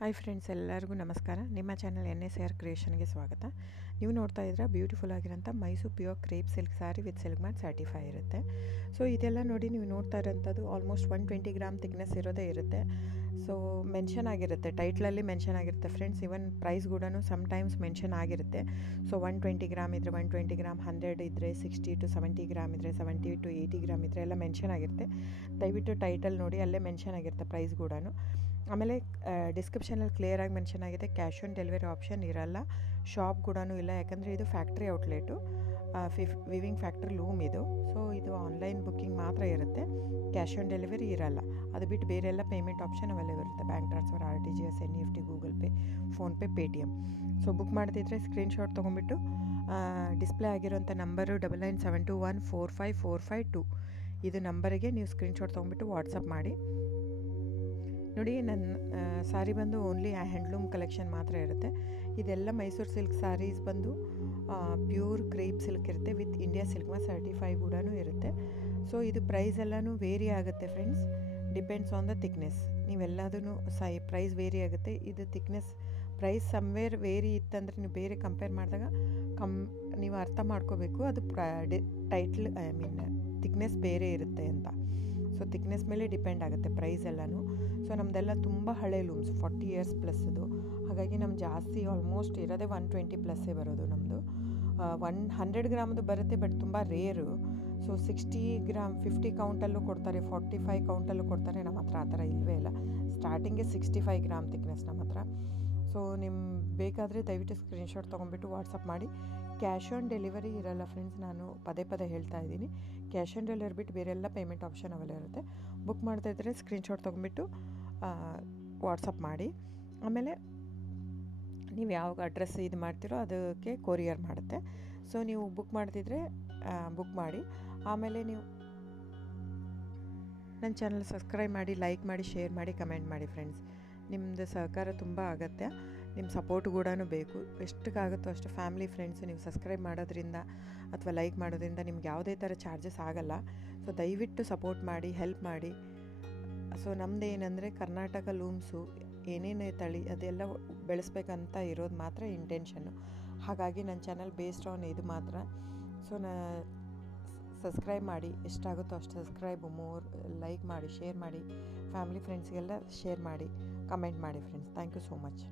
Hi friends, ಎಲ್ಲರಿಗೂ ನಮಸ್ಕಾರ. ನಿಮ್ಮ ಚಾನಲ್ NSR ಕ್ರಿಯೇಷನ್ಗೆ ಸ್ವಾಗತ. ನೀವು ನೋಡ್ತಾ ಇದ್ರೆ ಬ್ಯೂಟಿಫುಲ್ ಆಗಿರೋಂಥ Mysuru pure crepe silk sari with silk ಮ್ಯಾಟ್ ಸರ್ಟಿಫೈ ಇರುತ್ತೆ. ಸೊ ಇದೆಲ್ಲ ನೋಡಿ, ನೀವು ನೋಡ್ತಾ ಇರೋಂಥದ್ದು ಆಲ್ಮೋಸ್ಟ್ 120 ಗ್ರಾಮ್ ಥಿಕ್ನೆಸ್ ಇರೋದೇ ಇರುತ್ತೆ. ಸೊ ಮೆನ್ಷನ್ ಆಗಿರುತ್ತೆ, ಟೈಟ್ಲಲ್ಲಿ ಮೆನ್ಷನ್ ಆಗಿರುತ್ತೆ ಫ್ರೆಂಡ್ಸ್. ಇವನ್ ಪ್ರೈಸ್ ಕೂಡ ಸಮ್ಟೈಮ್ಸ್ ಮೆನ್ಷನ್ ಆಗಿರುತ್ತೆ. ಸೊ 120 ಗ್ರಾಮ್ ಇದ್ದರೆ 120 ಗ್ರಾಮ್, 100 ಇದ್ದರೆ 60 to 70 ಗ್ರಾಮ್ ಇದ್ದರೆ 70 to 80 ಗ್ರಾಮ್ ಇದ್ದರೆ ಎಲ್ಲ ಮೆನ್ಷನ್ ಆಗಿರುತ್ತೆ. ದಯವಿಟ್ಟು ಟೈಟಲ್ ನೋಡಿ, ಅಲ್ಲೇ ಮೆನ್ಷನ್ ಆಗಿರುತ್ತೆ ಪ್ರೈಸ್ ಕೂಡ. ಆಮೇಲೆ ಡಿಸ್ಕ್ರಿಪ್ಷನಲ್ಲಿ ಕ್ಲಿಯರಾಗಿ ಮೆನ್ಷನ್ ಆಗಿದೆ, ಕ್ಯಾಶ್ ಆನ್ ಡೆಲಿವರಿ ಆಪ್ಷನ್ ಇರಲ್ಲ, ಶಾಪ್ ಕೂಡ ಇಲ್ಲ. ಯಾಕಂದರೆ ಇದು factory outlet, viewing factory loom ಇದು. ಸೊ ಇದು ಆನ್ಲೈನ್ ಬುಕ್ಕಿಂಗ್ ಮಾತ್ರ ಇರುತ್ತೆ, ಕ್ಯಾಶ್ ಆನ್ ಡೆಲಿವರಿ ಇರಲ್ಲ. ಅದು ಬಿಟ್ಟು ಬೇರೆ ಎಲ್ಲ ಪೇಮೆಂಟ್ ಆಪ್ಷನ್ ಅವೈಲೇಬಲ್ ಇರುತ್ತೆ, bank transfer, RTGS, NEFT, Google pay, PhonePe, Paytm. So book ಮಾಡ್ತಿದ್ರೆ ಸ್ಕ್ರೀನ್ಶಾಟ್ ತೊಗೊಂಬಿಟ್ಟು ಡಿಸ್ಪ್ಲೇ ಆಗಿರೋಂಥ ನಂಬರು 9972145452 ಇದು ನಂಬರಿಗೆ ನೀವು ಸ್ಕ್ರೀನ್ಶಾಟ್ ತೊಗೊಂಬಿಟ್ಟು ವಾಟ್ಸಪ್ ಮಾಡಿ. ನೋಡಿ, ನನ್ನ ಸಾರಿ ಬಂದು ಓನ್ಲಿ ಹ್ಯಾಂಡ್ಲೂಮ್ ಕಲೆಕ್ಷನ್ ಮಾತ್ರ ಇರುತ್ತೆ. ಇದೆಲ್ಲ ಮೈಸೂರು ಸಿಲ್ಕ್ ಸಾರೀಸ್ ಬಂದು ಪ್ಯೂರ್ ಕ್ರೇಪ್ ಸಿಲ್ಕ್ ಇರುತ್ತೆ, with India silk mark certify ಕೂಡ ಇರುತ್ತೆ. ಸೊ ಇದು ಪ್ರೈಸ್ ಎಲ್ಲನೂ ವೇರಿ ಆಗುತ್ತೆ friends, depends on the thickness. ನೀವೆಲ್ಲದೂ ಪ್ರೈಸ್ ವೇರಿ ಆಗುತ್ತೆ. ಇದು ಥಿಕ್ನೆಸ್ ಪ್ರೈಸ್ ಸಮ್ವೇರ್ ವೇರಿ ಇತ್ತಂದರೆ ನೀವು ಬೇರೆ ಕಂಪೇರ್ ಮಾಡಿದಾಗ ನೀವು ಅರ್ಥ ಮಾಡ್ಕೋಬೇಕು, ಅದು ಟೈಟ್ಲ್ ಥಿಕ್ನೆಸ್ ಬೇರೆ ಇರುತ್ತೆ ಅಂತ. ಸೊ ಥಿಕ್ನೆಸ್ ಮೇಲೆ ಡಿಪೆಂಡ್ ಆಗುತ್ತೆ ಪ್ರೈಸ್ ಎಲ್ಲನೂ. ಸೊ ನಮ್ಮದೆಲ್ಲ ತುಂಬ ಹಳೆ ಲೂಮ್ಸ್, 40 years ಪ್ಲಸ್ ಇದು. ಹಾಗಾಗಿ ನಮ್ಮ ಜಾಸ್ತಿ ಆಲ್ಮೋಸ್ಟ್ ಇರೋದೇ 120 ಪ್ಲಸ್ಸೇ ಬರೋದು ನಮ್ಮದು. 100 ಗ್ರಾಮದು ಬರುತ್ತೆ, ಬಟ್ ತುಂಬ ರೇರು. ಸೊ 60 ಗ್ರಾಮ್ 50 ಕೌಂಟಲ್ಲೂ ಕೊಡ್ತಾರೆ, 45 ಕೌಂಟಲ್ಲೂ ಕೊಡ್ತಾರೆ. ನಮ್ಮ ಹತ್ರ ಆ ಥರ ಇಲ್ಲವೇ ಇಲ್ಲ. ಸ್ಟಾರ್ಟಿಂಗೇ 65 ಗ್ರಾಮ್ ಥಿಕ್ನೆಸ್ ನಮ್ಮ ಹತ್ರ. ಸೊ ಬೇಕಾದರೆ ದಯವಿಟ್ಟು ಸ್ಕ್ರೀನ್ಶಾಟ್ ತೊಗೊಂಬಿಟ್ಟು ವಾಟ್ಸಪ್ ಮಾಡಿ. ಕ್ಯಾಶ್ ಆನ್ ಡೆಲಿವರಿ ಇರಲ್ಲ ಫ್ರೆಂಡ್ಸ್, ನಾನು ಪದೇ ಪದೇ ಹೇಳ್ತಾ ಇದ್ದೀನಿ. ಕ್ಯಾಶ್ ಆನ್ ಡೆಲಿವರಿ ಬಿಟ್ಟು ಬೇರೆಲ್ಲ ಪೇಮೆಂಟ್ ಆಪ್ಷನ್ ಅವೈಲೇಬಲ್ ಇರುತ್ತೆ. ಬುಕ್ ಮಾಡ್ತಾ ಇದ್ದರೆ ಸ್ಕ್ರೀನ್ಶಾಟ್ ತೊಗೊಂಬಿಟ್ಟು ವಾಟ್ಸಪ್ ಮಾಡಿ. ಆಮೇಲೆ ನೀವು ಯಾವ ಅಡ್ರೆಸ್ ಇದು ಮಾಡ್ತೀರೋ ಅದಕ್ಕೆ ಕೊರಿಯರ್ ಮಾಡುತ್ತೆ. ಸೊ ನೀವು ಬುಕ್ ಮಾಡ್ತಿದ್ರೆ ಬುಕ್ ಮಾಡಿ. ಆಮೇಲೆ ನೀವು ನನ್ನ ಚಾನಲ್ ಸಬ್ಸ್ಕ್ರೈಬ್ ಮಾಡಿ, ಲೈಕ್ ಮಾಡಿ, ಶೇರ್ ಮಾಡಿ, ಕಮೆಂಟ್ ಮಾಡಿ ಫ್ರೆಂಡ್ಸ್. ನಿಮ್ಮದು ಸಹಕಾರ ತುಂಬ ಅಗತ್ಯ, ನಿಮ್ಮ ಸಪೋರ್ಟ್ ಕೂಡ ಬೇಕು. ಎಷ್ಟಕ್ಕಾಗುತ್ತೋ ಅಷ್ಟು ಫ್ಯಾಮಿಲಿ ಫ್ರೆಂಡ್ಸು ನೀವು ಸಬ್ಸ್ಕ್ರೈಬ್ ಮಾಡೋದ್ರಿಂದ ಅಥವಾ ಲೈಕ್ ಮಾಡೋದ್ರಿಂದ ನಿಮ್ಗೆ ಯಾವುದೇ ಥರ ಚಾರ್ಜಸ್ ಆಗಲ್ಲ. ಸೊ ದಯವಿಟ್ಟು ಸಪೋರ್ಟ್ ಮಾಡಿ, ಹೆಲ್ಪ್ ಮಾಡಿ. ಸೊ ನಮ್ಮದು ಏನಂದರೆ ಕರ್ನಾಟಕ ಲೂಮ್ಸು ಏನೇನೇ ತಳಿ ಅದೆಲ್ಲ ಬೆಳೆಸ್ಬೇಕಂತ ಇರೋದು ಮಾತ್ರ ಇಂಟೆನ್ಷನ್ನು. ಹಾಗಾಗಿ ನನ್ನ ಚಾನಲ್ ಬೇಸ್ಡ್ ಆನ್ ಇದು ಮಾತ್ರ. ಸೊ ಸಬ್ಸ್ಕ್ರೈಬ್ ಮಾಡಿ, ಎಷ್ಟಾಗುತ್ತೋ ಅಷ್ಟು ಸಬ್ಸ್ಕ್ರೈಬು, ಲೈಕ್ ಮಾಡಿ, ಶೇರ್ ಮಾಡಿ, ಫ್ಯಾಮಿಲಿ ಫ್ರೆಂಡ್ಸ್ಗೆಲ್ಲ ಶೇರ್ ಮಾಡಿ, ಕಮೆಂಟ್ ಮಾಡಿ friends. Thank you so much.